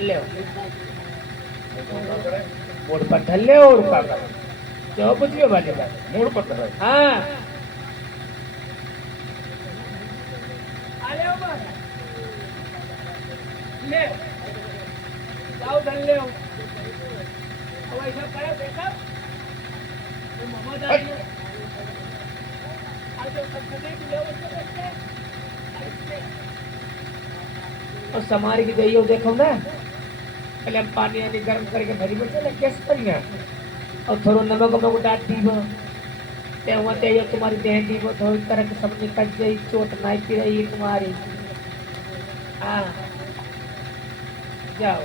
ले मोड़ पर ढले और का जो बुझियो वाली बात मूड पर धरे हाँ आले ऊपर ले जाओ ढले हो अब ऐसा करे देखा तो मोहम्मद अली आज तो कदे भी ले उसको और समारी की गई हो देखो ना पहले हम पानी आनी गर्म करके भरी में चले कैसे करिए और थोड़ा नमक नमक डाल दीबो ते हुआ ते ये तुम्हारी देह दीबो थोड़ी तरह के सब निकल जाई चोट नहीं पी रही है तुम्हारी हाँ जाओ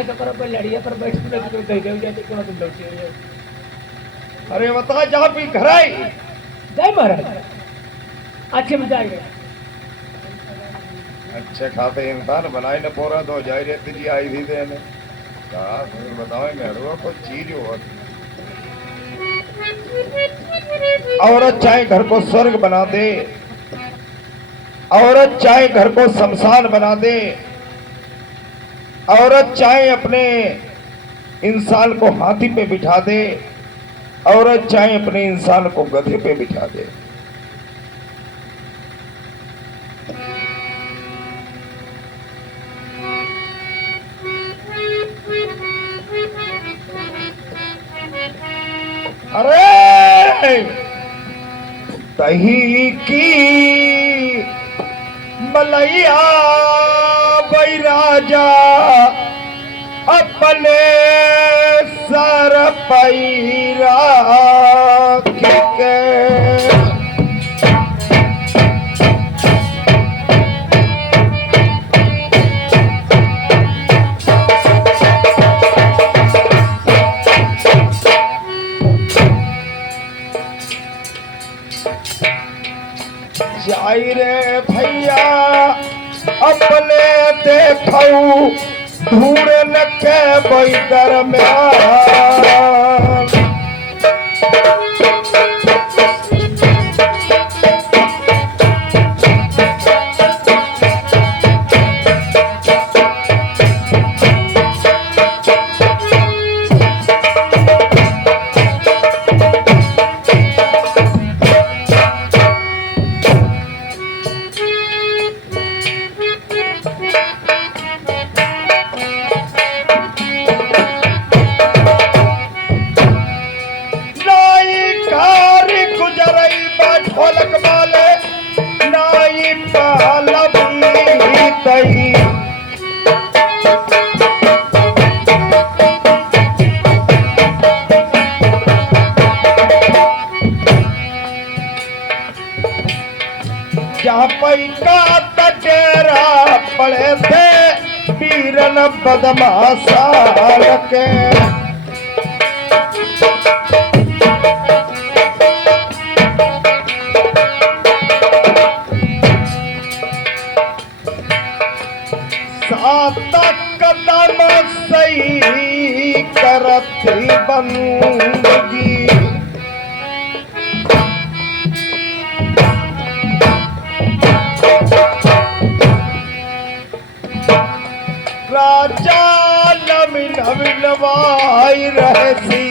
ऐसा करो कोई लड़िया पर बैठ के तुम दे दे जाते क्यों तुम लौटी हो अरे बता जहाँ भी घर आई जय महाराज अच्छे में जाएगा अच्छे खाते इंसान बनाए न पोरा तो जाई रहती जी आई थी देने कहा फिर बताओ मेहरुआ कोई चीज हो औरत चाहे घर को स्वर्ग बना दे औरत चाहे घर को शमशान बना दे औरत चाहे अपने इंसान को हाथी पे बिठा दे औरत चाहे अपने इंसान को गधे पे बिठा दे अरे दही की मलैया बैराजा अपने सर पैरा के जाई रे भैया अपने देखो धूरन के बैदर में ढोलक वाले नाई पालवी तई जहाँ पैका तटेरा पड़े थे पीरन बदमाशा के कदम सही करती बंदगी राजा नवी नवी नवाई रहती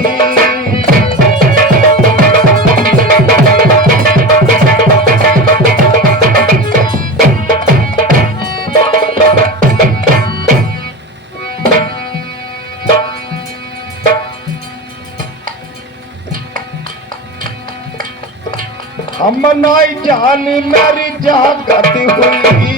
हम नाई जानी मेरी जागती हुई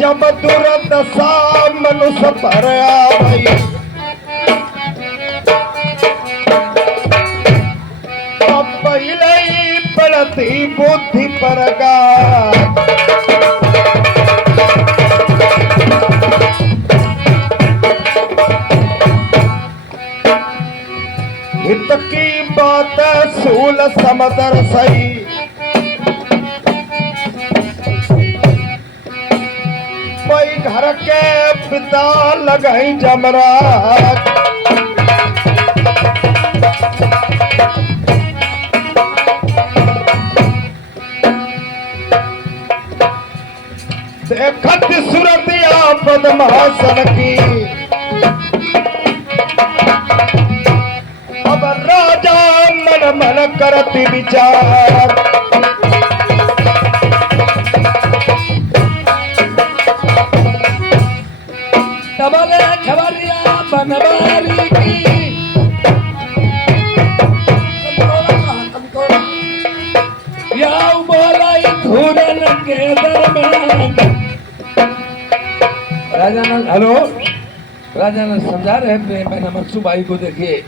जब दुर्दशा मनुष्य पर आई तब पहले ही पड़ती बुद्धि पर गा हित की बात सूल समदर सही कोई घर के पिता लगई जमरा मन करती विचार। तबले खबरिया बनवारी की याऊ बोलाई धूरन के दरमियान। राजा ने हेलो राजा ने समझा रहे अपने बहना मनसू भाई को, देखिए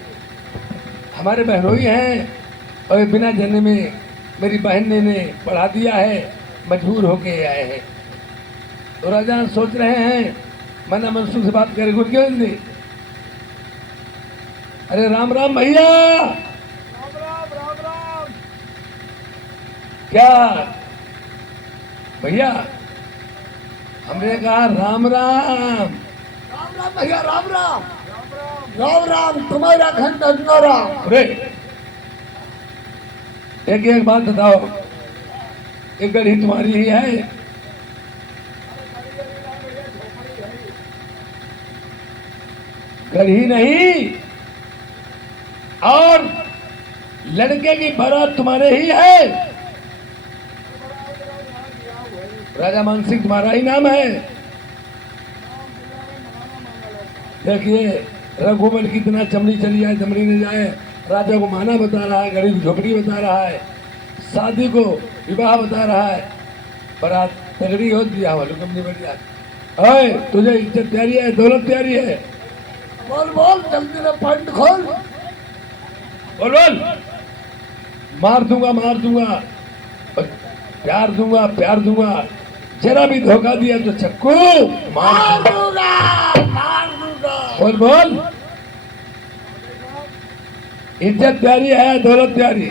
हमारे बहनोई हैं और बिना जानने में मेरी बहन ने पढ़ा दिया है, मजबूर होके आए हैं। तो राजा सोच रहे हैं मना मनसू से बात करे गुरु क्यों नहीं। अरे राम राम भैया। क्या भैया, हमने कहा राम राम। राम राम भैया, राम राम। राम राम, तुम्हारा खंड अजनोरा। अरे एक बात बताओ, एक गढ़ी तुम्हारी ही है? गढ़ी नहीं, और लड़के की बारात तुम्हारे ही है? राजा मानसिंह तुम्हारा ही नाम है? देखिए रघुवर कितना चमड़ी चली जाए चमड़ी नहीं जाए, राजा को माना बता रहा है, गरीब झोपड़ी बता रहा है, शादी को विवाह बता रहा है, बारात तगड़ी हो दिया वालों कमनी बढ़िया। ओए तुझे इज्जत प्यारी है, दौलत प्यारी है? बोल बोल जल्दी से पंड खोल। बोल बोल। मार दूंगा, प्यार दूंगा, जरा भी धोखा दिया तो चक्कू मार दूंगा। बोल बोल। इज्जत प्यारी है, दौलत प्यारी?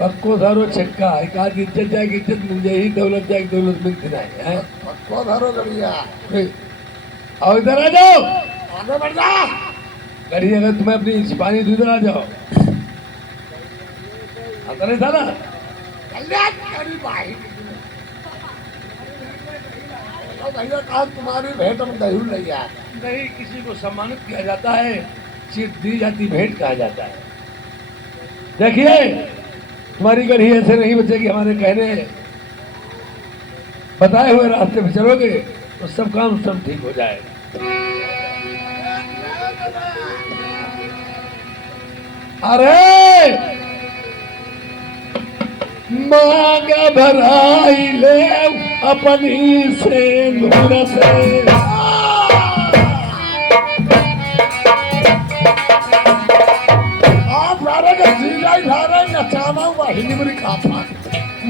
पक्को धारो छक्का, एक आध इज्जत जाएगी इज्जत मिल जाएगी, दौलत जाएगी दौलत मिलती नहीं है। पक्को धरो गड़िया। आओ इधर आ जाओ, आगे बढ़ जा। गड़ी अगर तुम्हें अपनी सिपाही तो इधर आ जाओ। आता नहीं था ना? कल्याणकारी भाई भैया, कहा तुम्हारी भेंट में दही नहीं है। नहीं, किसी को सम्मानित किया जाता है, चीज दी जाती, भेंट कहा जाता है। देखिए तुम्हारी गढ़ी ऐसे नहीं बचेगी, हमारे कहने बताए हुए रास्ते पे चलोगे तो सब काम सब ठीक हो जाएगा। अरे मांग भराई ले अपनी से नूर से,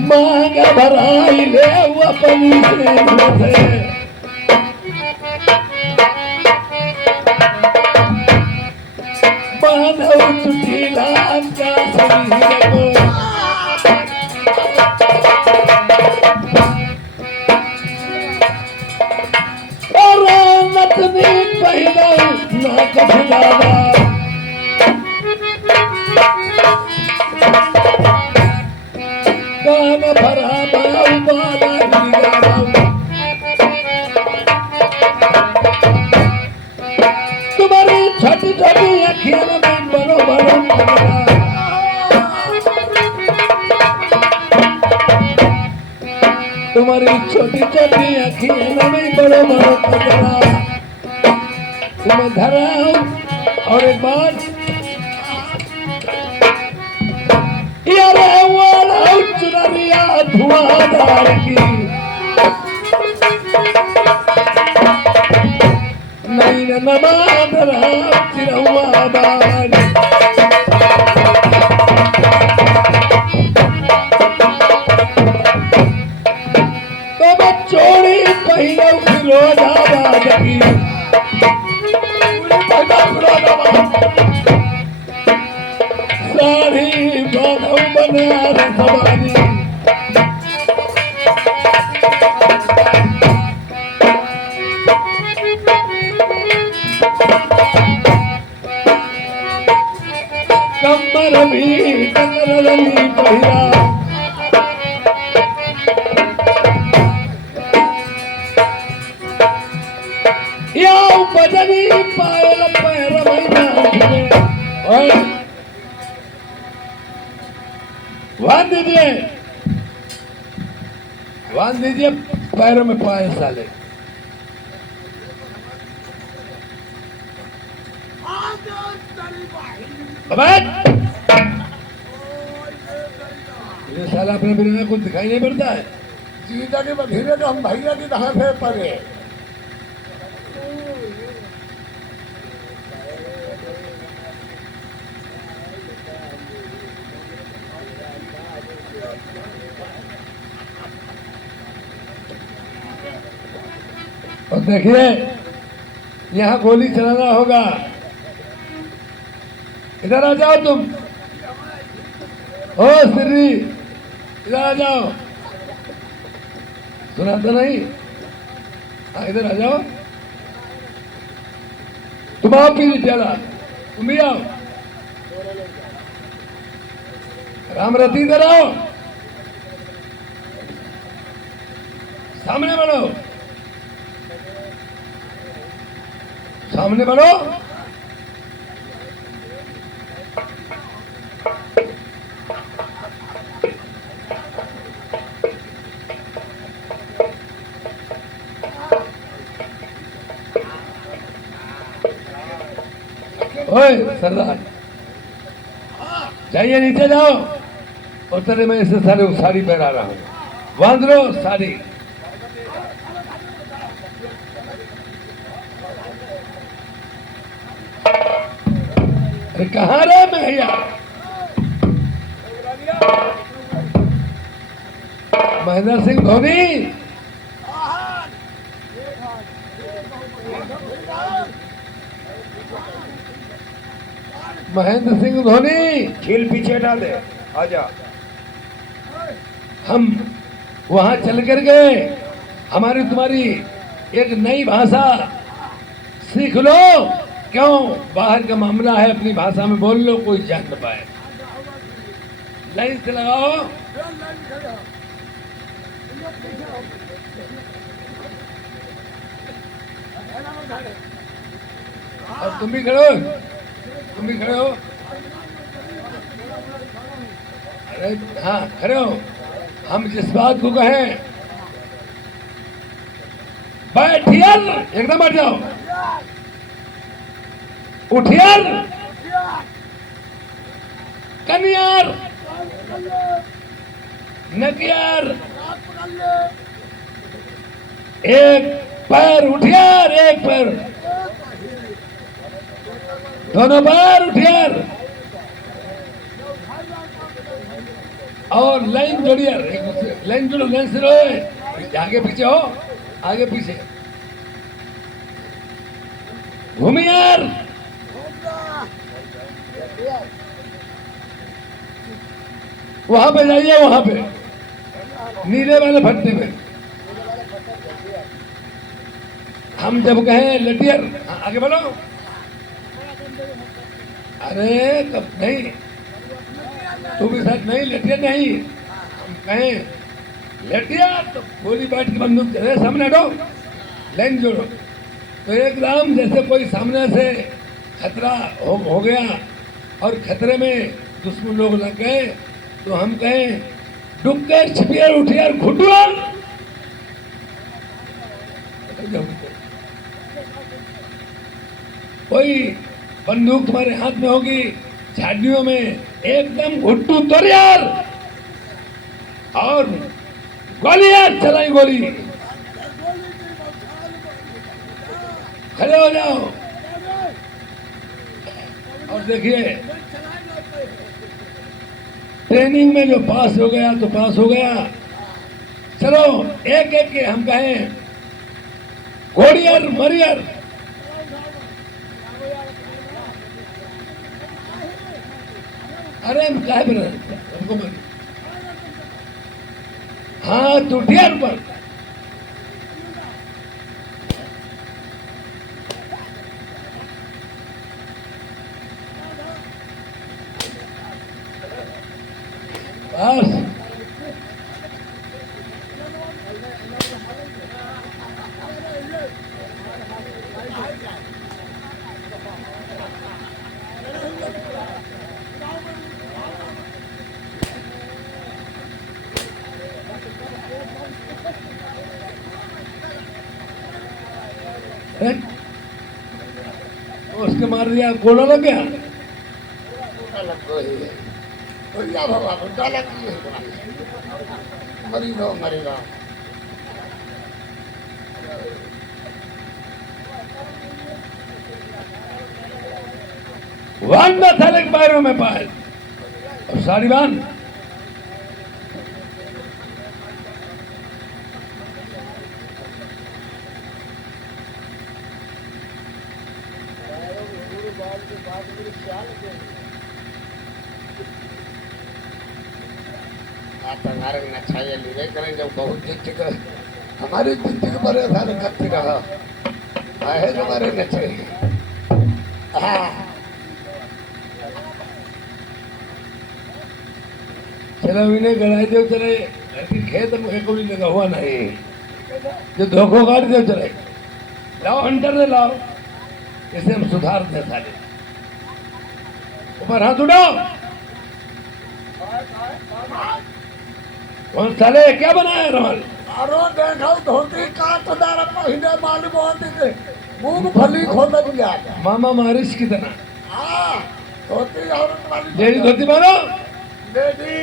मांग भराई ले अपनी से नूर से, बांधो चुटीला का शरीर को, पहला ना कभी गान भरा बाऊ बाला तुम्हारी छोटी छोटी अखियों में बड़ो बड़ो तुम्हारी छोटी छोटी अखियों में बड़ो बड़ो कजरा तुम्हें धरा। और एक बार चुनरिया धुआंधार की नहीं नमाधरा चिरहुआ बार, तो मैं चोरी पहले फिरोजाबाद की, साड़ी बांधो बनारस वाली, कमर भी कतरनी पहिरा, या बजनी पायल ओए, बांध दीजिए, बांध दीजिए पैरों में पाए साले। अबे ये साला अपने बिना में कुछ दिखाई नहीं पड़ता है। जीता के बधीरे तो हम भैया की तरह थे परे। और देखिए यहाँ गोली चलाना होगा। इधर आ जाओ तुम, ओ सिर्री इधर आ जाओ। सुना तो नहीं? हाँ इधर आ जाओ। तुम आओ पीली प्याला, तुम भी आओ। रामरती इधर आओ, सामने बढ़ो, सामने बढ़ो। ओए सरदार, जाइए नीचे जाओ। और तेरे मैं इसे सारे साड़ी पहना रहा हूँ, बांध लो साड़ी। अरे कहाँ रहे भैया? महेंद्र सिंह धोनी, महेंद्र सिंह धोनी। झील पीछे हटा दे, आजा। हम वहां चल कर गए, हमारी तुम्हारी एक नई भाषा सीख लो। क्यों? बाहर का मामला है, अपनी भाषा में बोल लो, कोई जान न पाए। लाइन से लगाओ। और तुम भी खड़े हो, तुम भी खड़े हो। अरे हाँ खड़े हो। हम जिस बात को कहें, बैठियल, एकदम बैठ जाओ। उठियल, कनियार, नकियार, एक पैर उठियार, एक पैर, दोनों पैर उठियार। और लाइन जोड़िए, एक दूसरे लाइन जोड़ो, लाइन से रहो। आगे पीछे हो, आगे पीछे घूमियार। वहां पे जाइए, वहां पे नीले वाले भट्टे में। हम जब कहें लटियर, आगे बढ़ो। अरे कब नहीं, तू भी साथ नहीं, लटियर नहीं। हम कहें लटियर तो गोली बैठ के बंदूक चले, सामने हटो, लाइन जोड़ो। तो एकदम जैसे कोई सामने से खतरा हो गया और खतरे में दुश्मन लोग लग गए, तो हम कहें डुक्कर छिपियर उठियर घुटुआ। कोई बंदूक तुम्हारे हाथ में होगी, झाड़ियों में एकदम घुट्टू तोड़ियार और गोलियां चलाई, गोली। खड़े हो जाओ और देखिए, ट्रेनिंग में जो पास हो गया तो पास हो गया। चलो एक एक के हम कहें घोड़ियर मरियर। अरे हम क्या बना हमको मरी, हाथ उठियर पर। बस हैं? उसके मार दिया, कोड़ा लग गया। लग गई तो या बाबा बुढ़ा लग गई मरी रहो वन में था लेक पैरों में पायल और साड़ी बांध। जब बहुत जिंदगी हमारी जिंदगी परेशान करती रहा है हमारे नचे चलो इन्हें गड़ाई दो चले लड़की खेत में कोई लगा हुआ नहीं जो धोखो काट दो चले लाओ हंटर ने लाओ इसे हम सुधार दे साले ऊपर हाथ उठाओ। कौन साले क्या बनाया रमल? आरो देखो धोती काट दार पहिने मालूम होती थे मूंगफली खोद दिया मामा मारिश की तरह हां धोती औरत वाली लेडी धोती मारो लेडी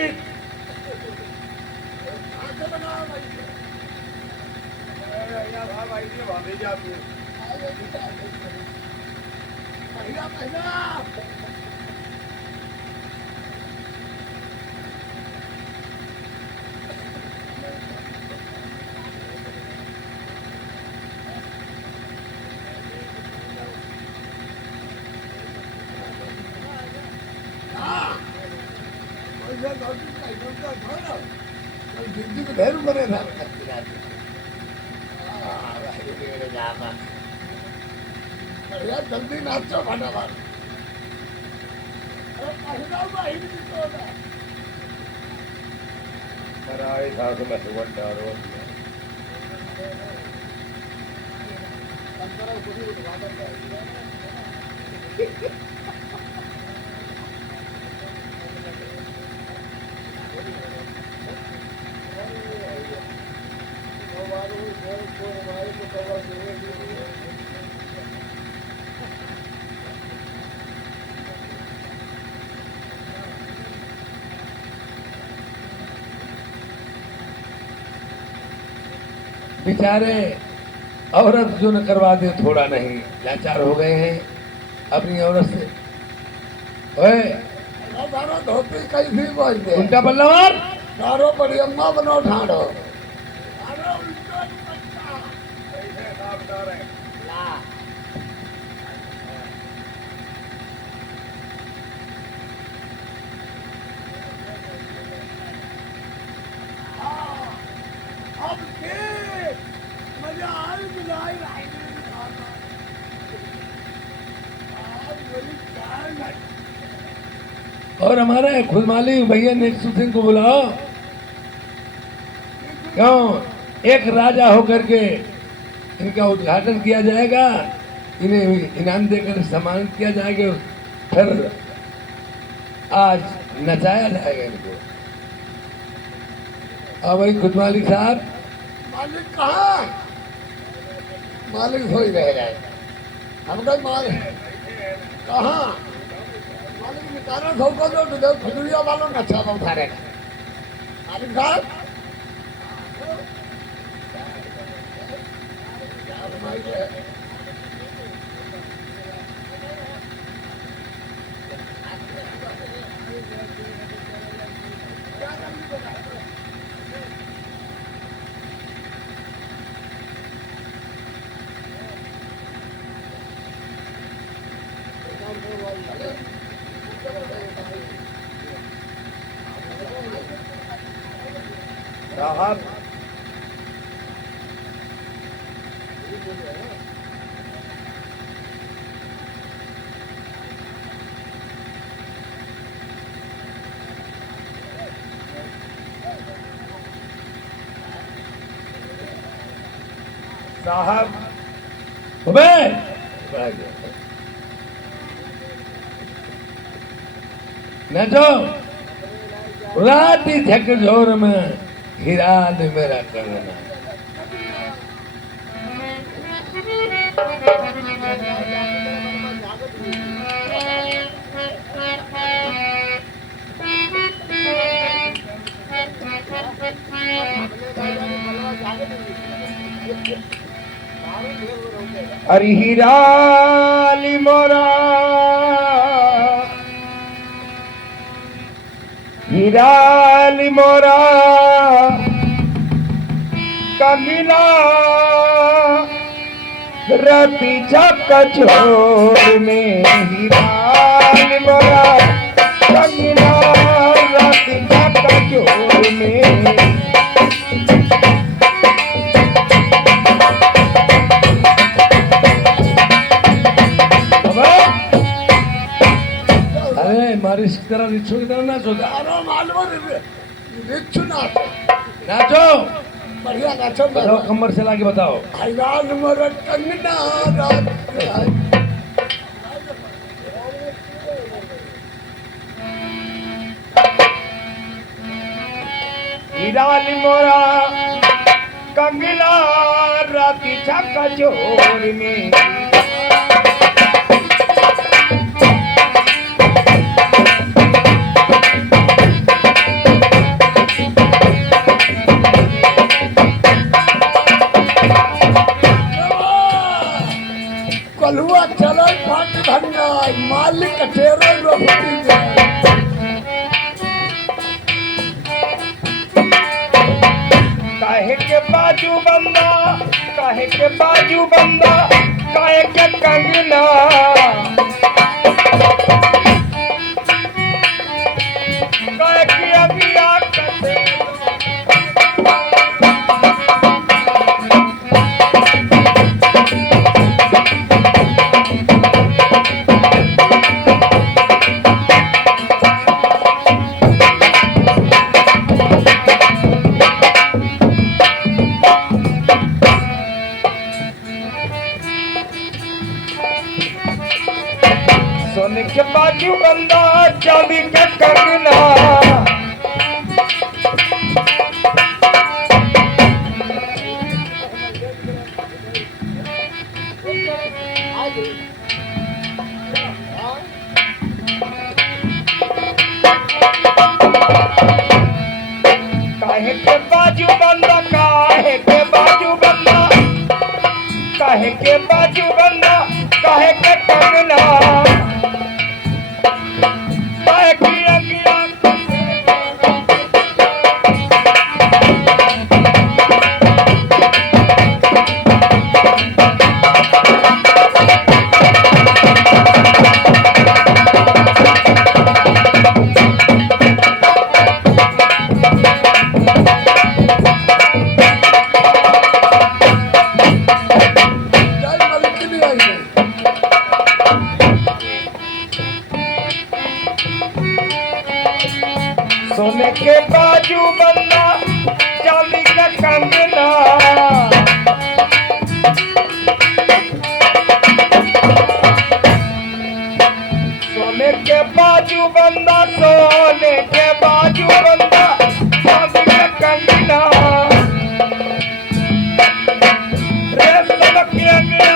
जिंदगी ढेर बने ना बढ़िया जल्दी नाचो फटाफट मराए साधु में सुवन डारो बेचारे औरत जो न करवा दे थोड़ा नहीं लाचार हो गए हैं अपनी औरत से। ओए दारो धोती कैसी बोल दे उल्टा पल्ला मार दारो बड़ी अम्मा बनो ठाड़ो और हमारे खुद मालिक भैया नेक्सू सिंह को बुलाओ। क्यों एक राजा होकर के इनका उद्घाटन किया जाएगा, इन्हें इनाम देकर सम्मानित किया जाएगा, फिर आज नचाया जाएगा इनको। अब भाई खुद मालिक साहब मालिक कहाँ मालिक हो ही रह जाए हमका मालिक कहाँ मालिक निकाला सबको जो खजुरिया वालों ने अच्छा उठा रहेगा मालिक साहब साहब साहब न जो रात झकझोर में हिरान मेरा करना। अरे हीराली मोरा हीराली मोरा कंगना रति झकझोर में हीराली मोरा कंगना रति झकझोर में अरे मारी इस तरह रिच्छू की तरह नाचो अरे मालूम है रिच्छू नाच नाचो बढ़िया नाचो बताओ कमर से लाके बताओ हैरान मोर कंगना रात हीराली मोरा कंगना राती झकझोर में कलुआ चलो फाट भंगा मालिक टेरो रोटी दे काहे के बाजू बंदा काहे के बाजू बंदा काहे के कंगना काहे की अगिया कसे सोने के बाजू बंदा चांदी के कंगना काहे के बाजू बंदा काहे के बाजू बंदा काहे के बाजू बंदा काहे के कंगना काहे की अगिया जय मालिक के लिए आई है सोने के बाजू बंदा चांदी का कंगना सोने के बाजू बंदा सोने के बाजू बंदा चांदी का कंगना रे सबक गया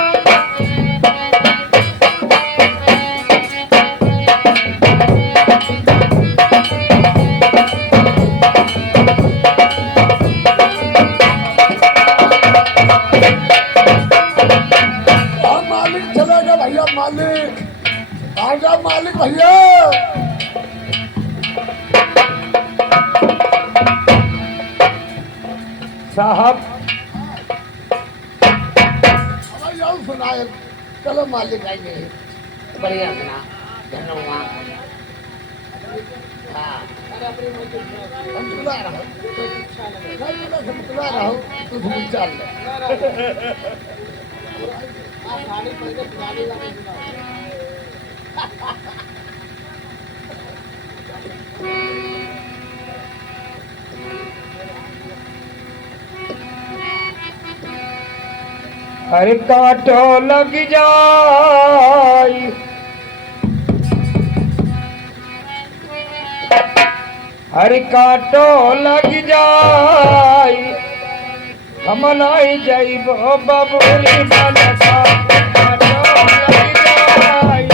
हाँ मालिक चलेगा भैया मालिक आजा मालिक भैया साहब हमारी और सुनाए चलो मालिक आएंगे बढ़िया सुना धन्यवाद हाँ हम सुना रहा हूँ नहीं बोला हम सुना रहा हूँ तू घूम चल अरे कांटो लग जाई अरे कांटो लग जाई हम नहीं जाइबो बबुरी बनता कांटो लग जाई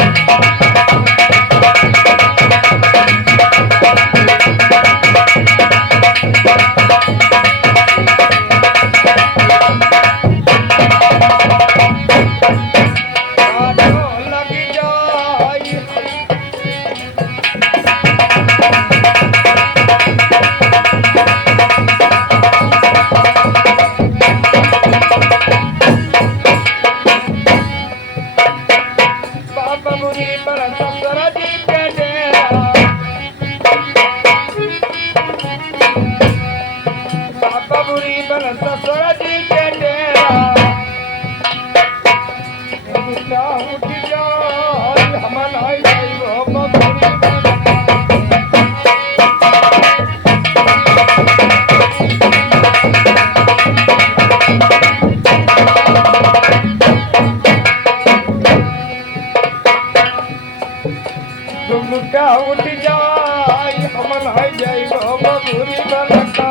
तुम क्या उठ जाई हमन है जाई गो बबूरी बनका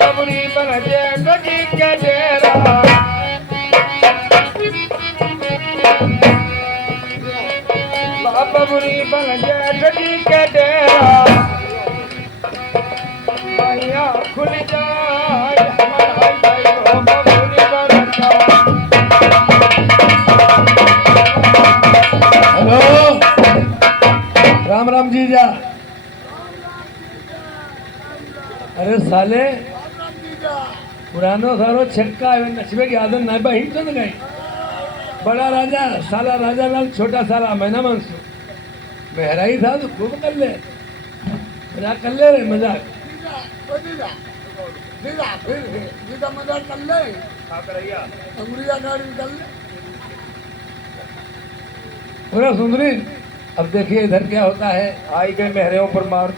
बबूरी बन जे गजी के डेरा बबूरी बन जे गजी के डेरा मैया खुल जाए हमारा जाए गो बबूरी बनका हेलो, राम राम जीजा। अरे साले पुरानो सारो छक्का है नचबे की आदत नहीं बही तो न गई। बड़ा राजा साला राजा लाल, छोटा साला मैना मानसू। मेहराई था तो खूब कर ले, मजाक कर ले रे मजाक। फिर मदद कर ले, अंगुरिया गाड़ी कर ले। पूरा सुंदरी, अब देखिए इधर क्या होता है। आई गए मेहरे ऊपर मार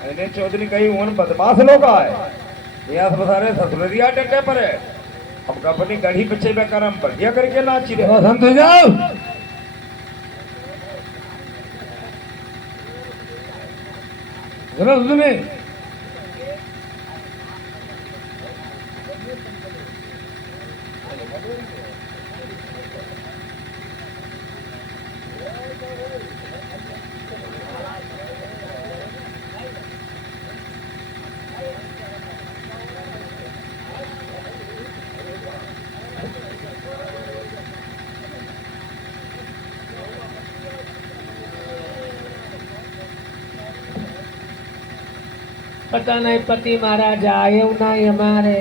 मैंने चौधरी कही उन बदमाश लोग आए यहाँ से बता रहे ससुरिया डटे पर है हम अपनी गढ़ी पीछे में करम बढ़िया करके नाची रहे तो हम तो जाओ। सुनो सुने, पता नहीं पति महाराज आए नहीं हमारे।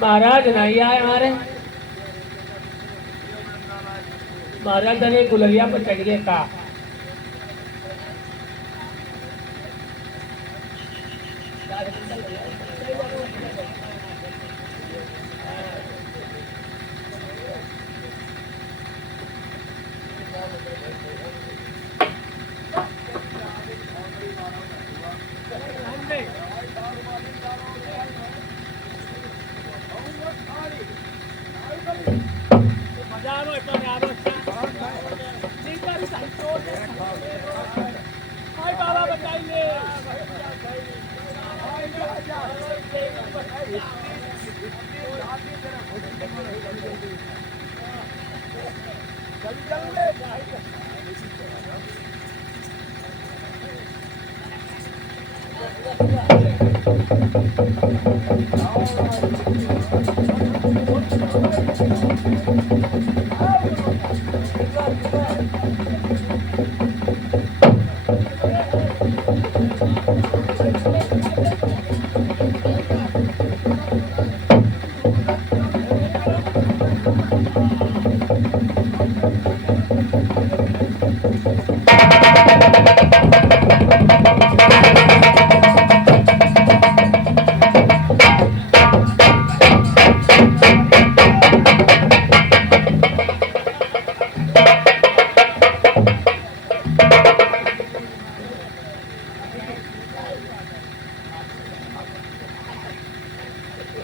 महाराज नहीं आए हमारे। महाराज ने गुलरिया पर चढ़ गए का।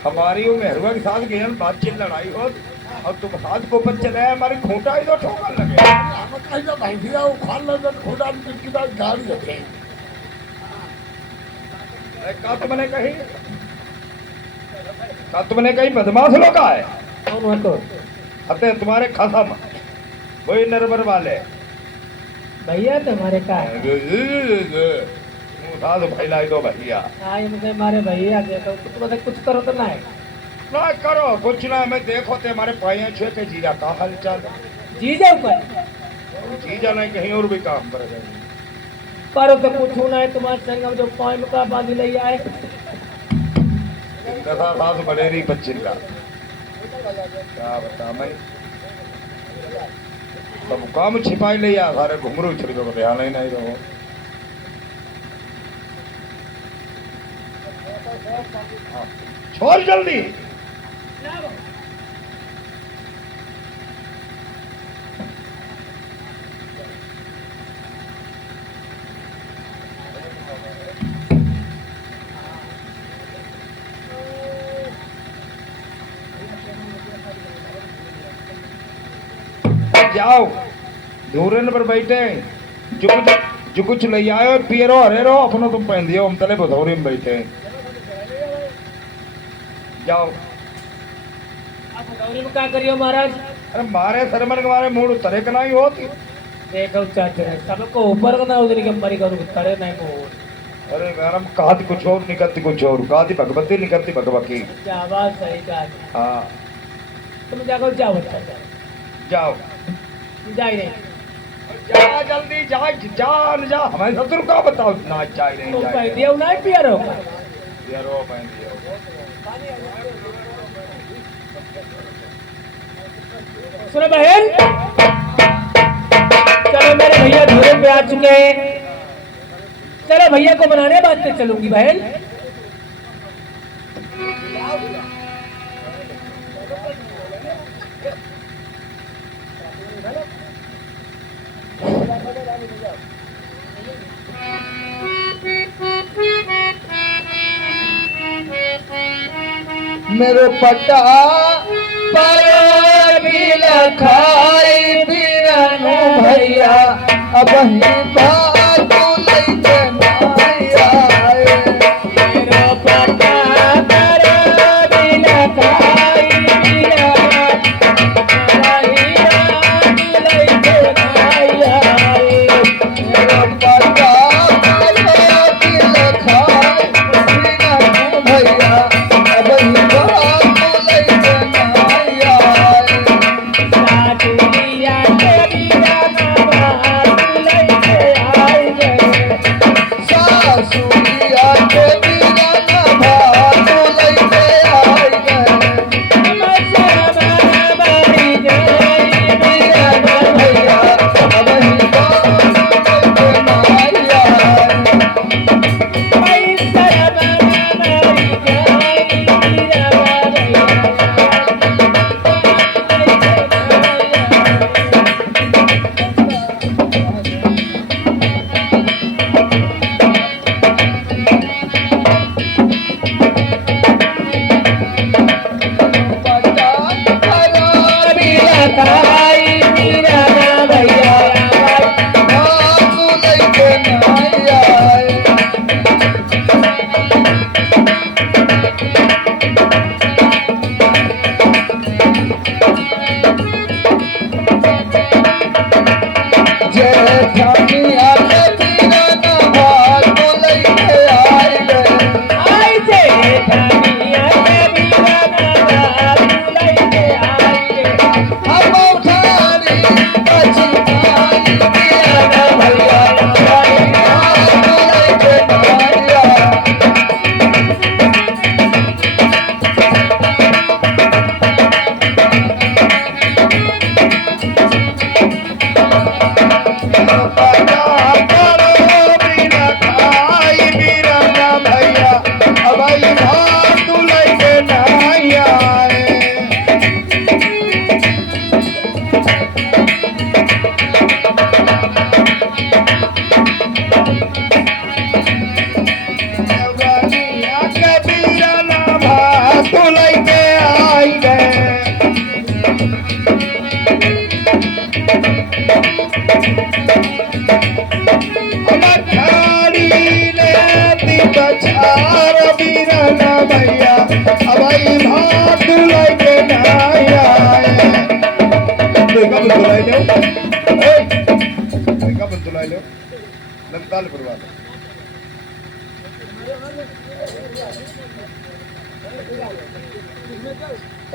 हमारी वो मेहरुआ के साथ गए बातचीत लड़ाई हो और तुम साथ को पर चले हमारी खूंटा ही तो ठोकर लगे हम कहीं तो भैंसिया उखाड़ ले तो खुदा की बात गाड़ी रखे। का तुमने कही का तुमने कही बदमाश लोग आए कौन हो तो? अतः तुम्हारे खसम वही नरबर वाले भैया तो हमारे का है। मुँह साथ फैलाई दो भैया आए मुझे मारे भैया के तो तुम कुछ करो तो ना है। ना करो कुछ ना मैं देखो ते हमारे पाए छे के जीजा का हाल चाल जी जाओ पर जीजा नहीं कहीं और भी काम कर गए पर तो कुछ ना है तुम्हारे संग में जो पाँव का बांध ले आए। कैसा सास बड़ेरी बच्चिन का क्या बता मैं सब काम छिपाई लिया सारे घुंगरू छिड़ को ध्यान ही नहीं रहो हाँ, छोड़ जल्दी जाओ धूरन पर बैठे जो कुछ ले आयो पियरो हरेरो अपनो तुम पहन दियो हम तले भदौरी में बैठे जाओ आप भदौरी में क्या करियो महाराज? अरे मारे सरमन के मारे मूड तरे का नहीं होती देखो चाचा सबको ऊपर का ना उधर के मरी करूँ तरे नहीं को अरे मैडम कहती कुछ और निकलती कुछ और कहती भगवती निकलती भगवती क्या बात सही कहा हाँ तुम जाओ जाओ बच्चा जाओ जाए नहीं जा जल्दी जा जा न जा हमारे शत्रु का बताओ ना जाए नहीं तुम जाए कह दिया ना पिया रहो यारो पहन दियो सुनो बहन चलो मेरे भैया धोरे पे आ चुके हैं चलो भैया को बनाने बात पे चलूंगी बहन मेरे पटा पर भी लखाई बिरनु भैया अब ही बात लइके माया मेरा पता कर बिना खाई बिना मेरा पटा पर भी लखाई बिरनु भैया अब ही बात लइके माया सासुरिया के बिरनु भात लइके आई गए बिरनु भैया अब ही बात लइके माया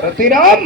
रतिराम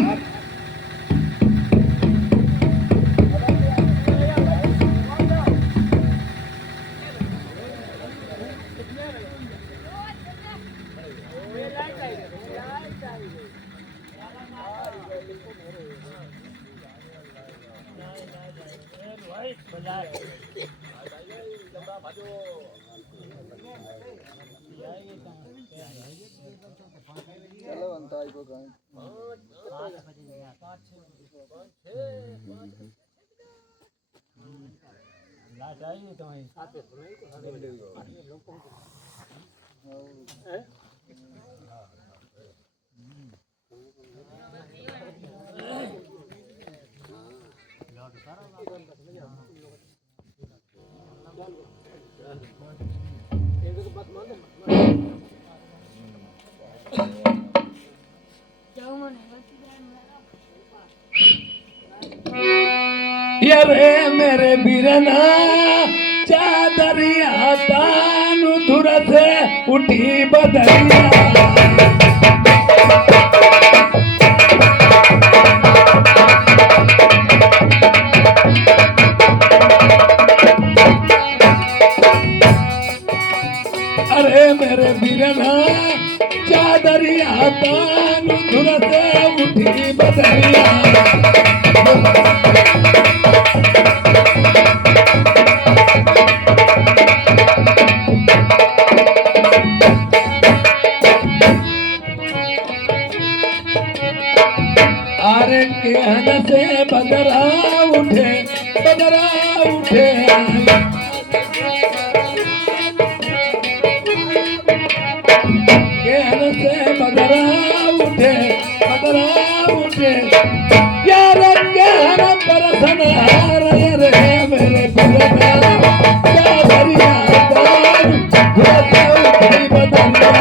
रे मेरे बीरना चादरिया तानु धुर से उठी बदरिया अरे मेरे बीरना चादरिया तानु धुर से उठी बदरिया आरे के हन से बदरा उठे के हन से बदरा उठे यार के हन परसन हार रे मेरे बिरना क्या दरिया तान धोते उठी बदरिया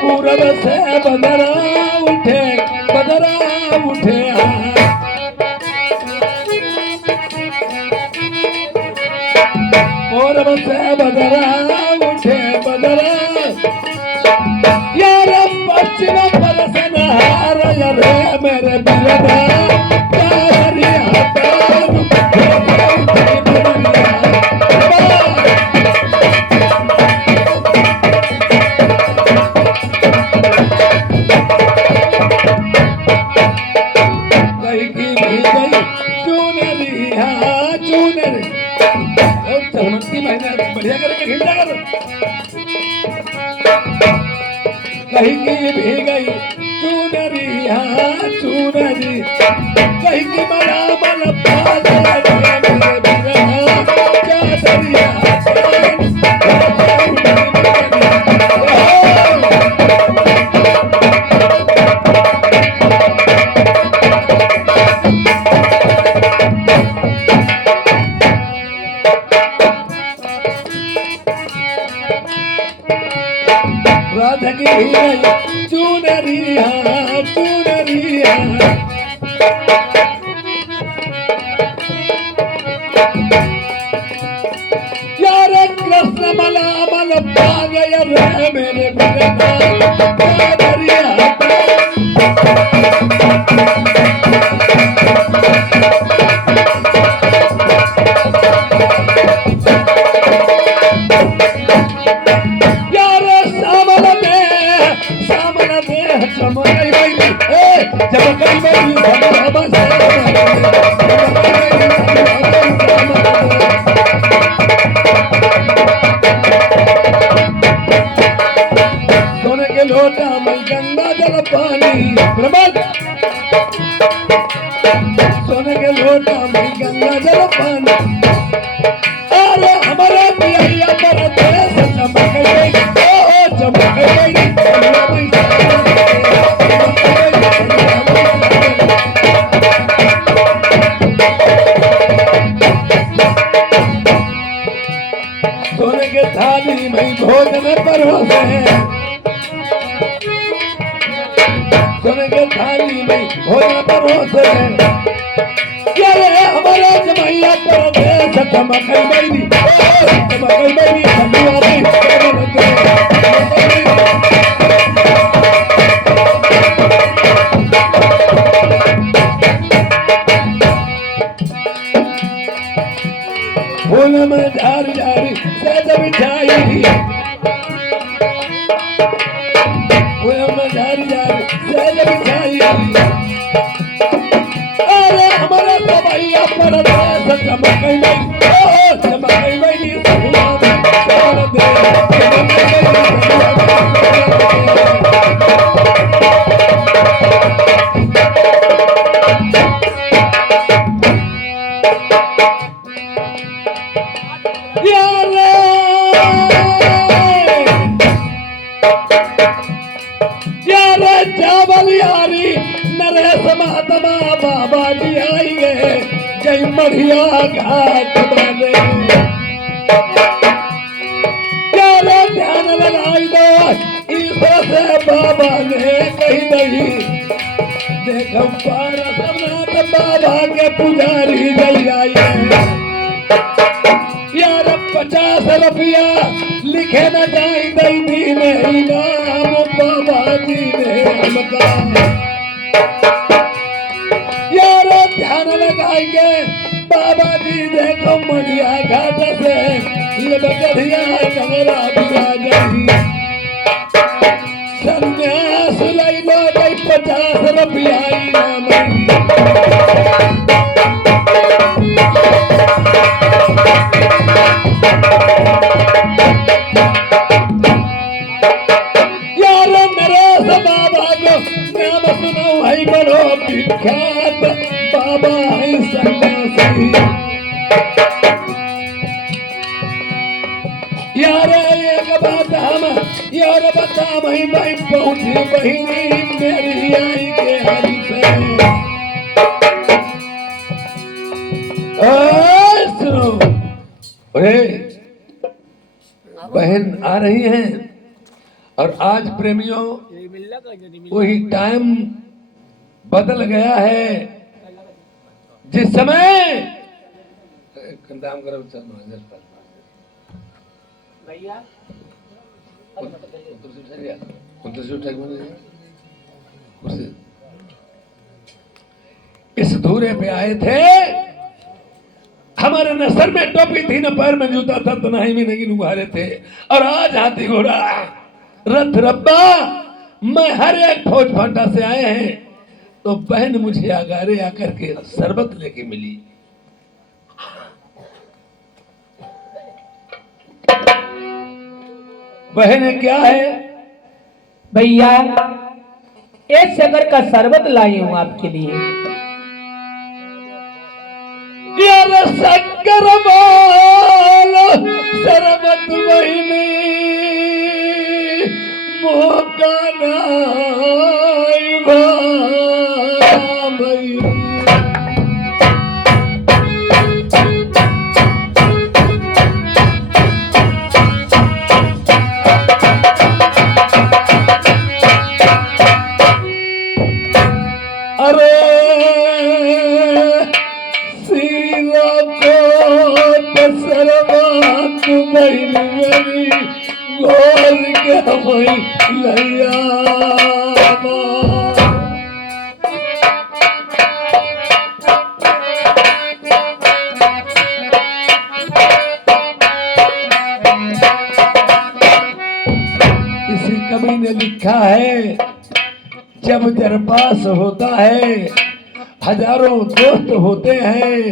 पूरब से बदरा उठे पूरब से बदरा यार पश्चिम परसन हार रे मेरे बिरना तारिया तान बढ़िया करके घिंटा कर कहीं की भी गई चुनरिया चुनरी कहीं की मरा मल चुनरिया यार कृष्ण मला मल पा गया रे मेरे बिरना दरिया सोने के लोटा में गंगा जल पानी सोने के लोटा में गंगा जल पानी अरे हमारे पिया पर देश चमक गई चमक गई सोने के थाली में भोजन परोसे सोने के थाली में भोजन परोसे हमारा जमैया परदेश चमक गई फूल में झारी झारी से जब गई वो मजार यार चल बिछाई अरे हमारे तो भैया पर चमक गई ओ चमक गई सोना छोड़ दे यारी नरेश महात्मा बाबा जी आई गए जय मढ़िया घाट वाले यारे ध्यान लगाई दो ईश्वर से बाबा ने कही नहीं देखो पारसनाथ बाबा के पुजारी जय आई यार 50 रुपया लिखे न जाए दी नहीं नाम बाबा जी ने हमका यार ध्यान लगाएंगे बाबा जी देखो मढ़िया घाट से ये बकरिया कमरा बिगा जाई संन्यास लाई लो 50 रुपया इनाम बड़ो विख्यात बाबा है सन्यासी यार एक बात हम यार बता भाई पहुंची बहिनी मेरी आई के हर से सुनो अरे बहन आ रही हैं और आज प्रेमियों वही टाइम बदल गया है जिस समय इस धूरे पे आए थे हमारे न सर में टोपी थी न पैर में जूता था तो नहीं भी नहीं उभारे थे और आज हाथी घोड़ा रथ रब्बा मैं हर एक फौज फाटा से आए हैं तो बहन मुझे आगारे आकर के शरबत लेके मिली बहन क्या है भैया एक शक्कर का शरबत लाई हूं आपके लिए यार शक्कर बोल शरबत बहनी मौका नाई भाई अरे सीरा को सरवात मेरी गोल के भाई लैया इसी कवि ने लिखा है जब जरपास होता है हजारों दोस्त होते हैं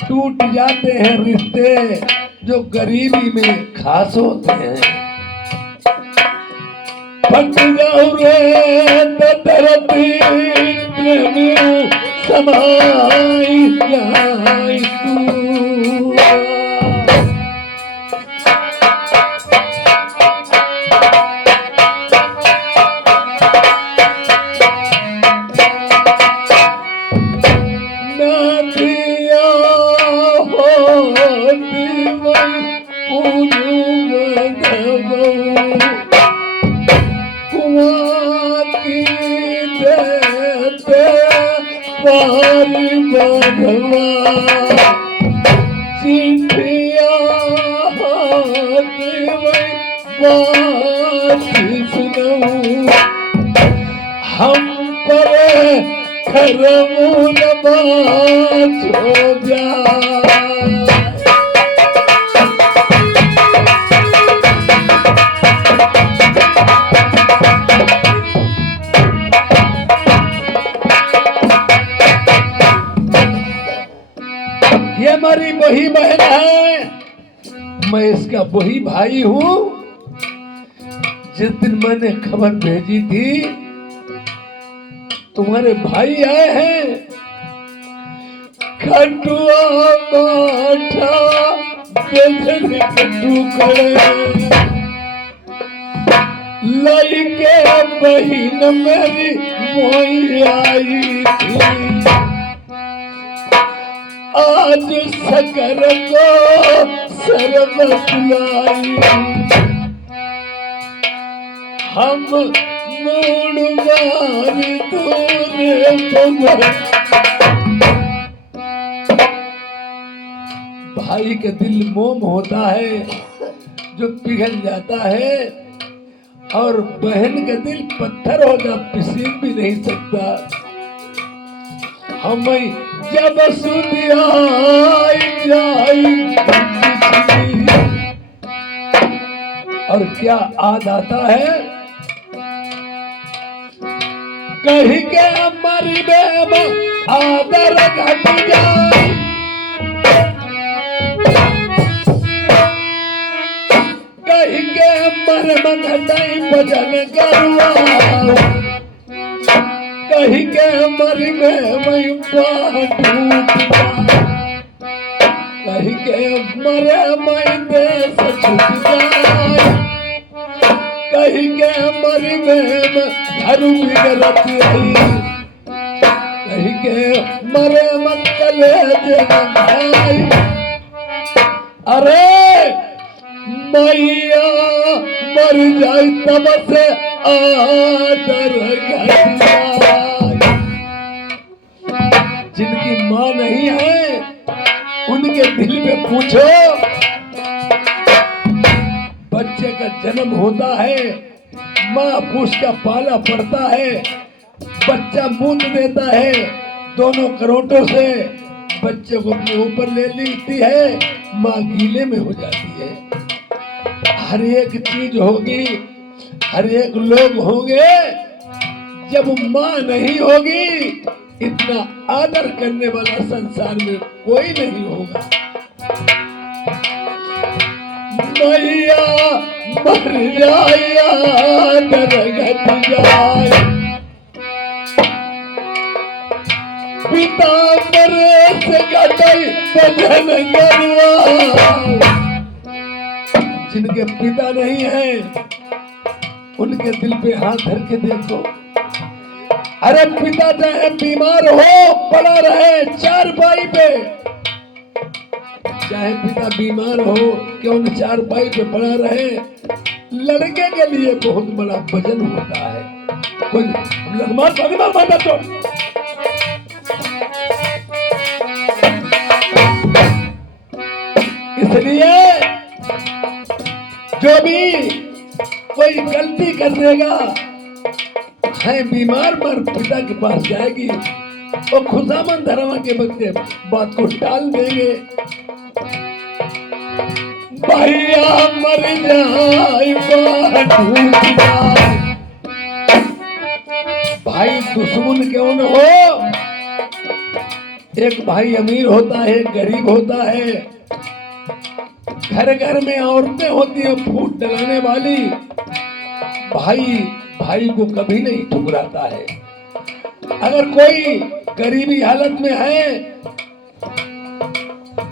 टूट जाते हैं रिश्ते जो गरीबी में खास होते हैं फट जाओ रे धरती प्रेमियों समाई जाई तू हम पर खरमूल बात हो जा हमारी वही बहन है, मैं इसका वही भाई हूं। जिस दिन मैंने खबर भेजी थी तुम्हारे भाई आए हैं, खटुआ माठा बेचन के टुकड़े लाई के बहिन मेरी मोई आई थी। आज सकर को शरबत लाई, हम मूड मार दूर पवन। भाई के दिल मोम होता है जो पिघल जाता है, और बहन का दिल पत्थर होगा, पिसीन भी नहीं सकता। हमें जब सुनिया जाई और क्या याद आता है, कहीं के मरी बेब आदर घट जाए, कहीं के मर घटाई भजन करुआ, कहीं के मर में टूट, कहीं के मरे मैं देश छूट जाए, कहीं के मरी में घर बिगड़त रही, कहीं के मरे मत कले भाई। अरे मैया मर जाए तब से आदर घट जाए। जिनकी माँ नहीं है उनके दिल पे पूछो, बच्चे का जन्म होता है, माँ पूछ का पाला पड़ता है, बच्चा मूत देता है, दोनों करोटों से बच्चे को अपने ऊपर ले लेती है, माँ गीले में हो जाती है। हर एक चीज होगी, हर एक लोग होंगे, जब माँ नहीं होगी इतना आदर करने वाला संसार में कोई नहीं होगा। मैया मर जाए आदर घट जाए, पिता मरे से घटाई भजन करवा। जिनके पिता नहीं है उनके दिल पे हाथ धर के देखो। अरे पिता चाहे बीमार हो पड़ा रहे चारपाई पे, चाहे पिता बीमार हो क्यों न चारपाई पे पड़ा रहे, लड़के के लिए बहुत बड़ा वजन होता है। कोई माता तो इसलिए जो भी कोई गलती कर देगा है बीमार पर पिता के पास जाएगी और खुशामंद धर्मा के बच्चे बात को टाल देंगे। भैया मर जाए भाई दुश्मन क्यों न हो, एक भाई अमीर होता है एक गरीब होता है, घर घर में औरतें होती हैं फूट डलाने वाली, भाई भाई को कभी नहीं ठुकराता है। अगर कोई गरीबी हालत में है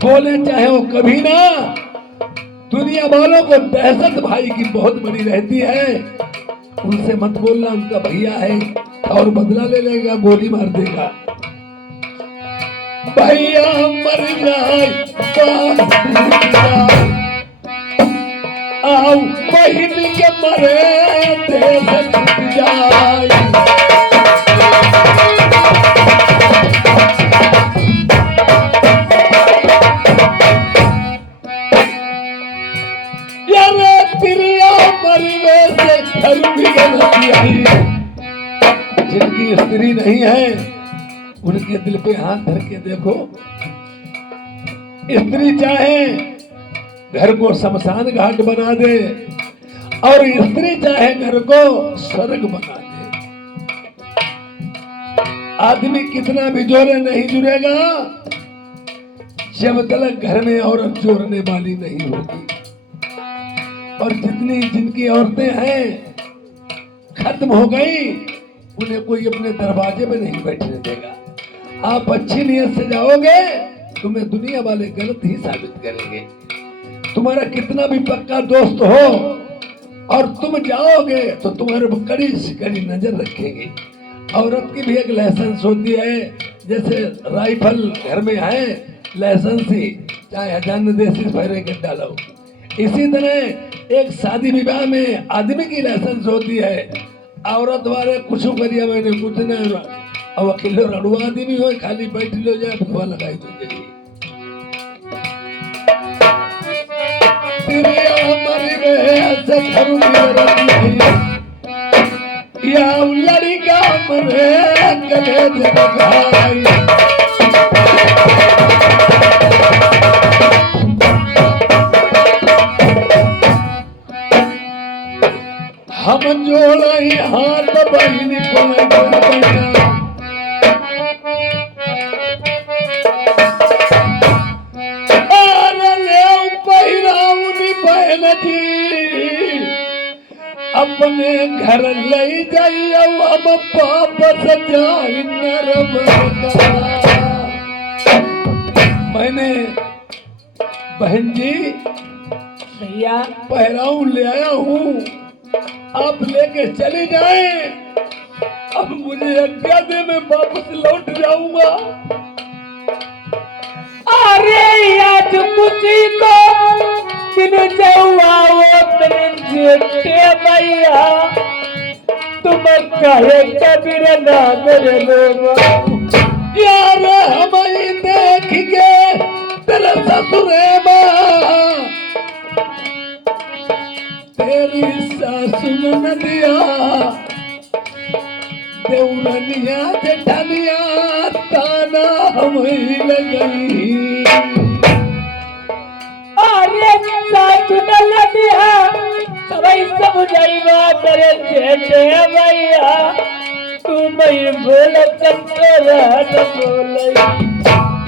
बोले चाहे वो कभी ना, दुनिया वालों को दहशत भाई की बहुत बड़ी रहती है, उनसे मत बोलना उनका भैया है और बदला ले लेगा, गोली मार देगा। भैया मर जाए आओ बहिन के मरे देश छूट जाए। जिनकी स्त्री नहीं है उनके दिल पे हाथ धर के देखो। स्त्री चाहे घर को शमशान घाट बना दे और स्त्री चाहे घर को स्वर्ग बना दे। आदमी कितना भी जोरे नहीं जुड़ेगा जब तक घर में औरत चोरने वाली नहीं होगी, और जितनी जिनकी औरतें हैं खत्म हो गई, उन्हें कोई अपने दरवाजे पे नहीं बैठने देगा। आप अच्छी नीयत से जाओगे, तुम्हें दुनिया वाले गलत ही साबित करेंगे। तुम्हारा कितना भी पक्का दोस्त हो और तुम जाओगे तो तुम्हारे पर कड़ी से कड़ी नजर रखेंगे। औरत की भी एक लाइसेंस होती है, जैसे राइफल घर में है लाइसेंस ही, चाहे हजार देसी फहरे के डालो। इसी तरह एक शादी विवाह में आदमी की लाइसेंस होती है, औरत वाले कुछ करिए मैंने कुछ नहीं, अब अकेले रड़ुआ आदमी हो खाली बैठ लो जाए फुआ लगाई तो जाइए। या लड़का मरे गले जगाई, हम जोड़े हाथ बहनी पड़ अपने घर ले जाइए, हम वापस जाए मैंने बहन जी भैया पहराऊ ले आया हूँ, आप लेके चले जाएं। अब मुझे आज्ञा दे, मैं वापस लौट जाऊंगा। अरे आज कुछ को दिन जाओ जेठे भैया, तुम कहे कबीर ना मेरे लोग यार हमें देख के तेरे ससुरे माँ, तेरी सासु न दिया देवरनिया जेठानिया ताना हमें लगई। अरे सासु न दिया सबई समझाइबा तेरे जेठे भैया, तू मैं बोल चंद्र न बोलई।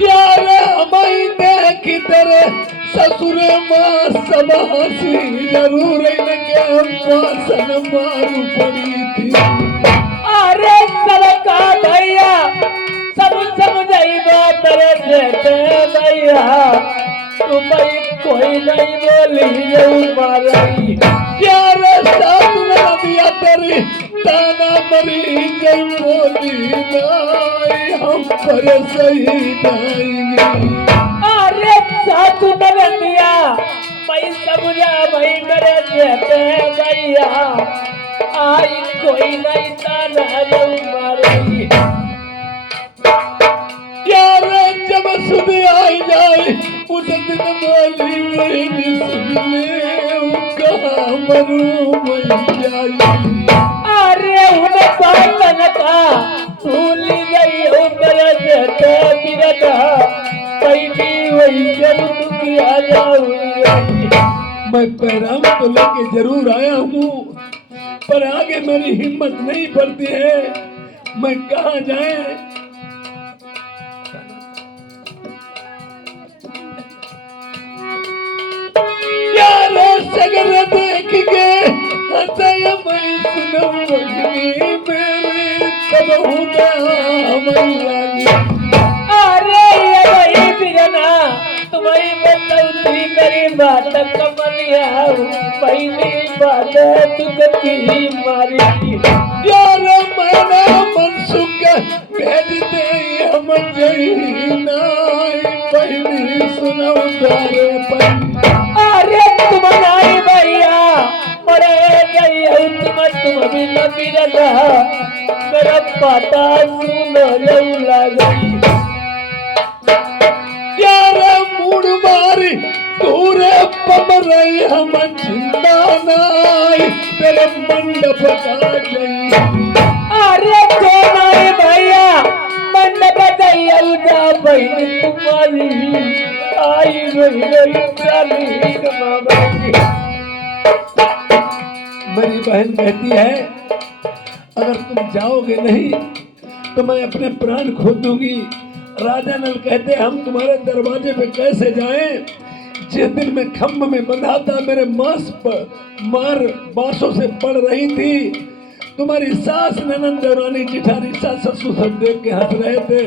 यार हमें देख तेरे ससुरे माँ सब हंसी, जरूर लगे हम पासन मारू पड़ी थी। अरे सबका भैया सब समझाइबा तेरे जेठे भैया, तुम्हें कोई नहीं बोली मारई। यार सासु ने दिया तेरी ताना मरी जय बोली नाई, हम पर सही जाएंगे। अरे सासु ने दिया मैं समझा भाई मेरे जेठे भैया, आई कोई नहीं ताना मारई। यार जब सुध आई जाए उस दिन बोली मेरी सुने कहा मरू मैया। अरे उन्हें पालन का भूली गई हो मेरे जेठे बिरदा, पैदी वही जरूर किया जाऊंगी। मैं पैराम तो लेके जरूर आया हूँ, पर आगे मेरी हिम्मत नहीं पड़ती है, मैं कहाँ जाए। सगर देख के हंसाया मैं सुनूंगी मेरे तब हुदा लगी। अरे ये वही बिरना तुम्हारी बतौती मेरी बात कमलिया, पहली बात तुझकी मारी। यार मैंने मनसुख भेज दे हम जहीना, पहली सुनौ तारे पर। अरे तुम नहीं भैया मरे गई तुम भी न बिरना, मेरा पता सुनो लगी। यार मूड मारी दूरे पमर हम जिंदा नाई, तेरे मंडप का गई। अरे तो नहीं भैया मंडप गई बहन तुम्हारी, आई गई मेरी बहन कहती है अगर तुम जाओगे नहीं तो मैं अपने प्राण खो दूंगी, राजा नल कहते हम तुम्हारे दरवाजे पे कैसे जाएं? जिस दिन मैं खम्भ में बंधा था मेरे मांस पर मार बांसों से पड़ रही थी। तुम्हारी सास ननंद देवरानी जिठानी सास ससुर सब देख के हंस रहे थे।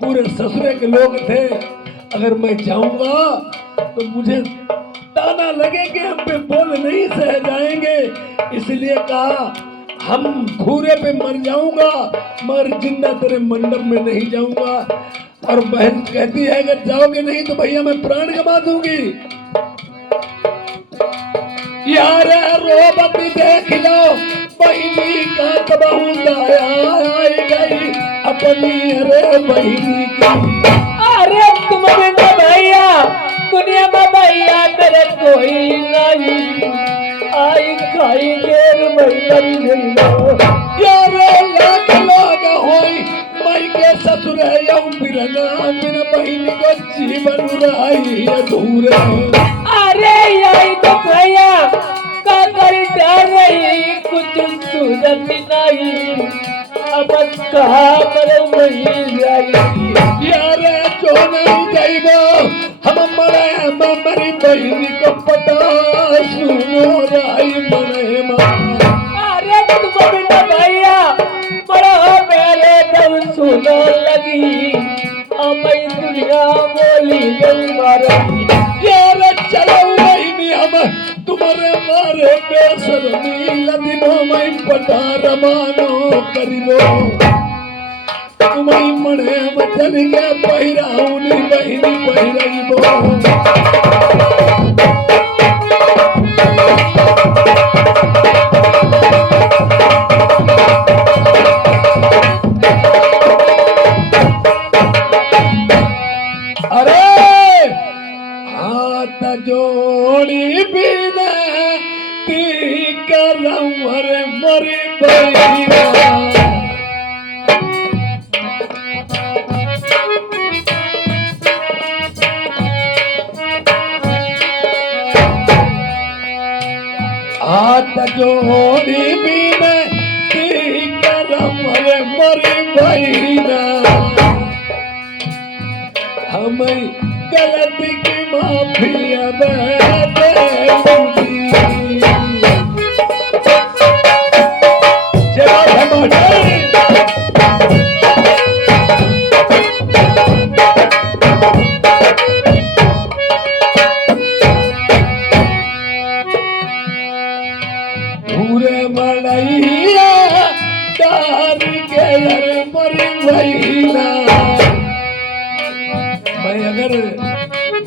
पूरे ससुरे के लोग थे। अगर मैं जाऊंगा तो मुझे ताना लगेंगे, हम पे बोल नहीं सह जाएंगे। इसलिए कहा हम घूरे पे मर जाऊंगा मगर जिंदा तेरे मंडप में नहीं जाऊंगा। और बहन कहती है अगर जाओगे नहीं तो भैया मैं प्राण गवा दूंगी। यार रोबती देख लो बहिनी का तबाहू दाया आई गई अपनी अरे बहिनी की। अरे तुम बिना भैया दुनिया में भैया तेरे कोई नहीं। आई खाई देर मरी नहीं। यार लाख लाख होई मई के ससुर यौ बिरना बिन बहिनी को जीवन रही अधूरा। अरे आई तो भैया का कर डर रही कुछ सूझत नहीं। अब कहा पर नहीं जाएगी। यार जो नहीं जाइबो हम मरे मरी बहिनी को पटा सुनो राई मने मां। अरे तुम बिना भैया बड़ा मेरे दम सुनो लगी। मैं दुनिया बोली गई मारा। यार चलो बहिनी हम तुम्हारे मारे बेसरमी लदिनो मैं पटा रमानो करिबो। तुम्हारी मने मचल के पहिराउनी बहिनी पहिराइबो। जोड़ी बिनती करम मरे बहिना। हाथ जोड़ी बिनती करम मरे बहिना। हमें गलती की माफी पूरे मड़ैया डार के मरी बहिना। मैं अगर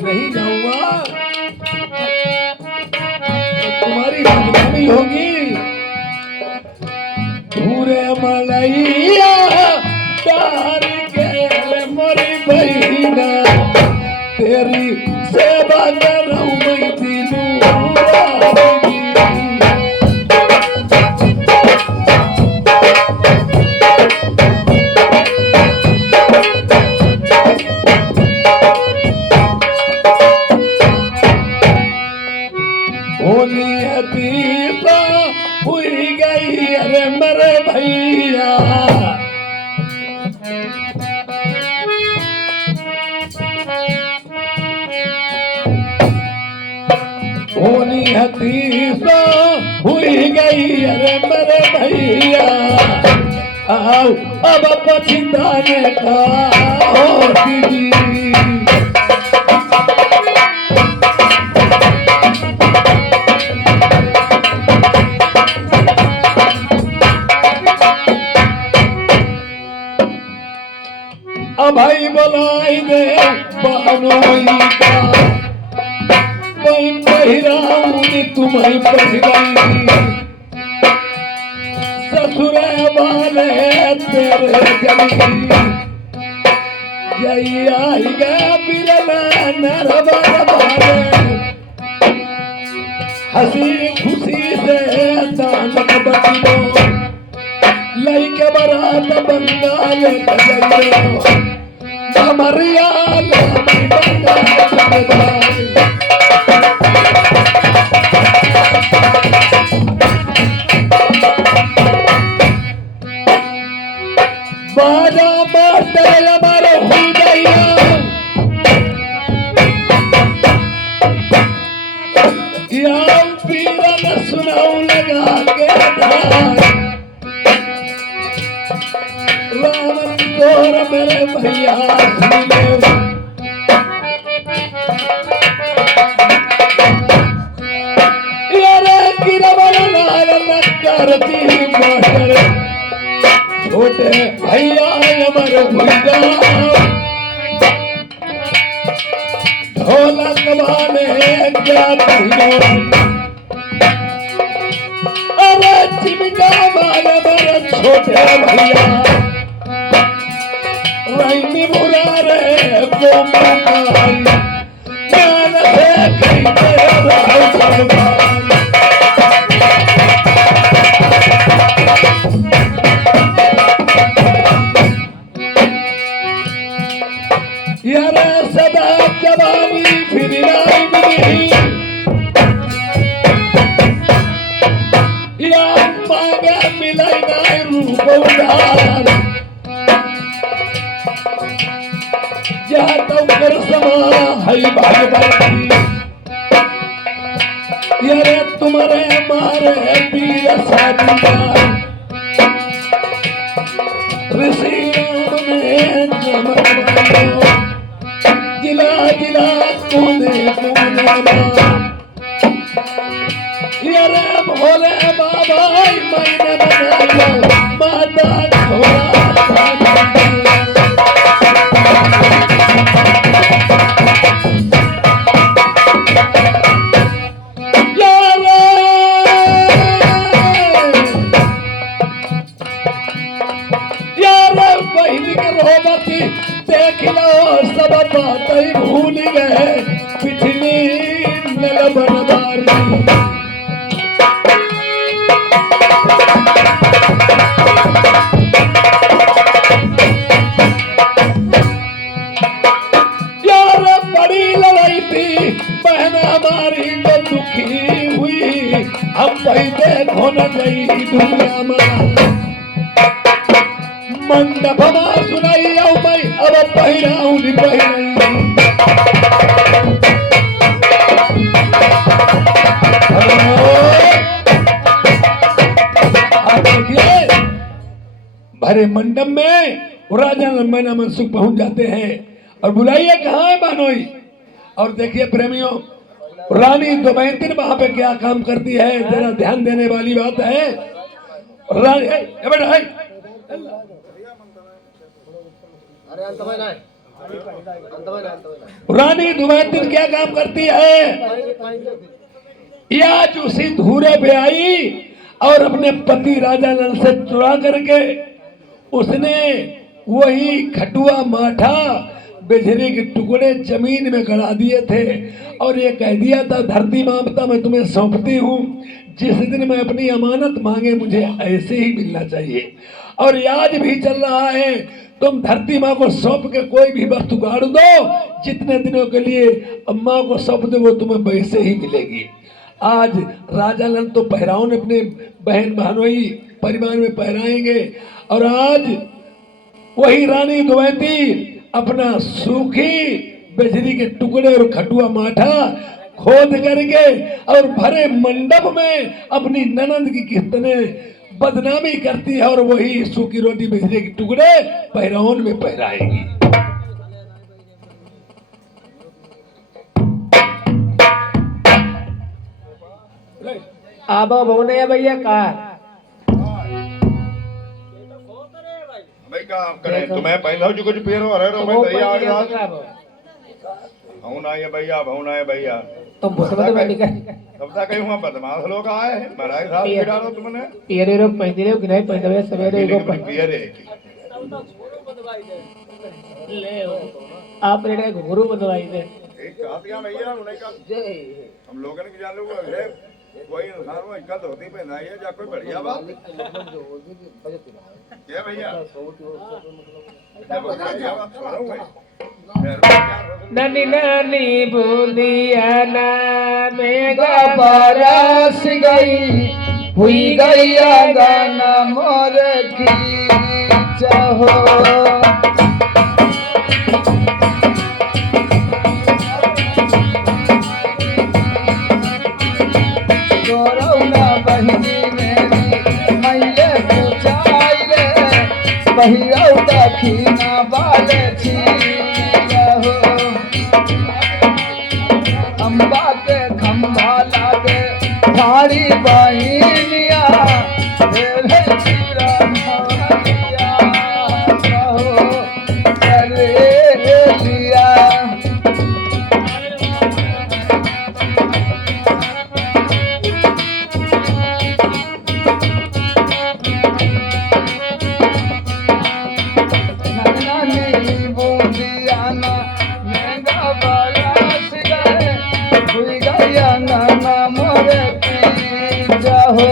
नहीं जाऊंगा तो तुम्हारी बदनामी होगी। पूरे मलैया डार के मरी बहिना। तेरी सेवा कर रहा हूं मैं दिलू। हुई गई अरे मेरे भैया। होनी हतीसा हुई गई अरे मेरे भैया। आओ अब पछताने का हो दीदी। भाई बोलाई दे बहनोई का मैं पहिराऊंगी तुम्हें पहिराई। ससुरे वाले तेरे जमी जई आएगा बिरला नरबर वाले। हंसी खुशी से दानक बचलो लइके बरात बंगाल बजाइयो। कमरिया बाजा मास्टर हमारे हो गई विलास मिले यारे गिरवल लाल करती मोटर छोटे भैया अमर भुजा ढोलक वाले क्या अरे चिमटा वाले मेरे छोटे भैया रही बुरा रे वो मकान जान से खरीदे यार सदा जवानी फिर नहीं या मांगे मिले नहीं रूप उधार जा तो कर समा है भगवती यारे तुम्हारे मारे पीर साधुदार ऋषि राम ने जमवानो जिला जिला कोने कोने यारे भोले बाबा मैंने बनाया माता घोड़ा देख लो सब बातें भूल गए पिछली नलबनदारी यार बड़ी लड़ाई थी बहन हमारी तो दुखी हुई हम पहले खोन गई दुनिया में मंडप सुनाई आओ मैं अब पहिराऊं नहीं पहिराई देखिए भरे मंडप में राजा मैना मनसुख पहुंच जाते हैं और बुलाइए कहाँ है बानोई। और देखिए प्रेमियों रानी दमयंती वहां पे क्या काम करती है जरा ध्यान देने वाली बात है। रानी रानी दमयंती क्या काम करती है आज उसी धूरे पे आई और अपने पति राजा नल से चुरा करके उसने वही खटुआ माठा बिजली के टुकड़े जमीन में गड़ा दिए थे और ये कह दिया था धरती माता मैं तुम्हें सौंपती हूँ जिस दिन मैं अपनी अमानत मांगे मुझे ऐसे ही मिलना चाहिए। और आज भी चल रहा है तुम धरती माँ को सौंप के कोई भी वस्तु गाड़ दो जितने दिनों के लिए अम्मा को सौंप दो वो तुम्हें वैसे ही मिलेगी। आज राजा नल तो पहरावन अपने बहन बहनोई परिवार में पहराएंगे और आज वही रानी दमयंती अपना सूखी बिजली के टुकड़े और खटुआ माठा खोद करके और भरे मंडप में अपनी ननंद की कितने बदनामी करती है और वही सूखी रोटी बिजली के टुकड़े पहरावन में पहराएगी। आबा भवने भैया का भाई काम करे तुम्हें पहला जो कुछ पेरो अरे रो मैं भैया आ गया भौना है भैया भौना है भैया तुम भूसमत में निकल तब तक कहीं हुआ बदमाश लोग आए हैं महाराज साहब गिरा लो तुमने पियरे रो पहले रो कि नहीं पहले सवेरे को पियरे ले आप रे गुरु बदवाई दे एक कातिया भैया उन्हें का हम लोगों ने जान लो है कोई इंसान को इज्जत होती पे ना ये जा कोई बढ़िया बात क्या भैया ननी ननी बोलिया ना मेगा बरस गई हुई गई गाना मोर की चाहो गौरवना बहिनी मेरी मैले पूछाई रे बहिरौ दखिना बाले छी बहिनिया तेरे पीरा भवरिया कहो करे लिया नानी बूंदियाना महंगा बरस गए हुई गया नाना मोरे पी जाहो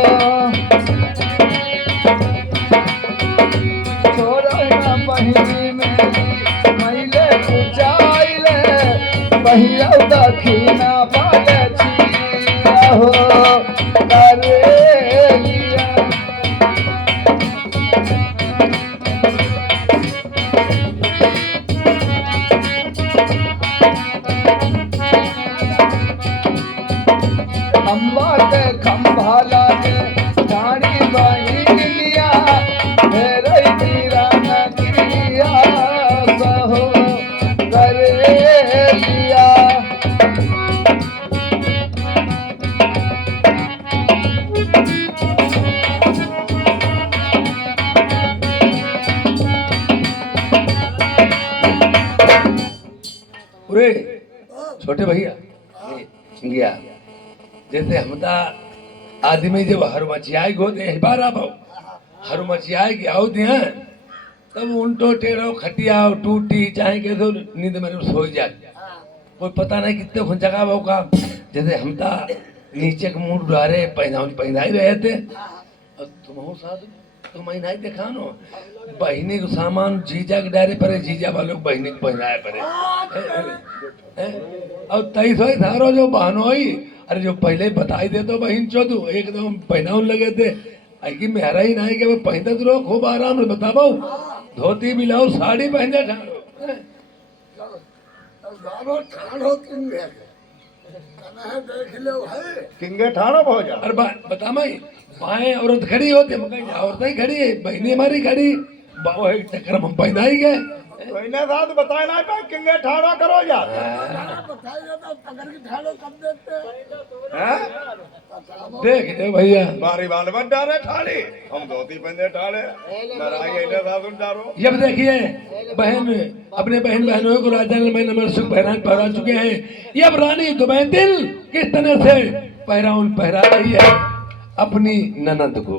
छोड़ो ना बहिनी मेरी मैले पूजाइले बहिया दखिना पाले छिया हो करे लिया खम्बा के खम्भा लागे गाड़ी बहिनिया मेरे पीरा नगरिया कहो करे लिया अरे छोटे भैया ये गया जैसे हमता आदमी जब हर मचियाई गो दे बारा भाव हर मचियाई के आओ दिया तब उल्टो टेढ़ो खटिया टूटी चाहे के तो नींद में सो जाए कोई पता नहीं कितने खुन जगह भाव का जैसे हमता नीचे के मुंह डारे पहना ही रहे थे और तुम साथ तो महीना ही देखा नो बहिनी को सामान जीजा के डारे परे जीजा वालों को बहिनी को पहनाए परे और 23 थारो जो बहनोई अरे जो पहले बताई दे तो बहन चौधू एकदम पहनाउन लगे थे आई कि मेहरा ही नहीं के पहनत रहो खूब आराम से बताओ धोती बिलाओ साड़ी पहने ठाड़ो गारो ठाड़ो किंगे कने देख लो है किंगे ठाणो बहुत जा अरे बता माई बाएं औरत खड़ी होती मगर औरतें ही खड़ी है बहनी हमारी खड़ी बाबा एक चक्कर हम पहना ही गए तो इन्हें साथ बताए ना पाए किंगे ठाणो करो जा बताइए तो पकड़ के ठाड़ो कब देते हैं देख ले भैया बारी बाल मत डाले ठाड़ी हम धोती पहने ठाड़े लड़ाई इन्हें साथ उन डारो जब देखिए बहन अपने बहनों को राजा में नमर सुख पहरान पहरा चुके हैं अब रानी दुबैदिल किस तरह से पहरा रही है अपनी ननद को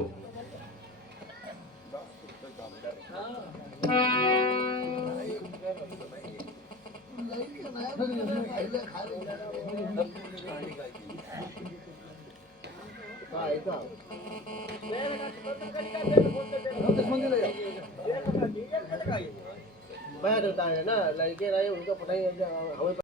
मैं देता है ना लड़के रहे उनको पढ़ाई हमें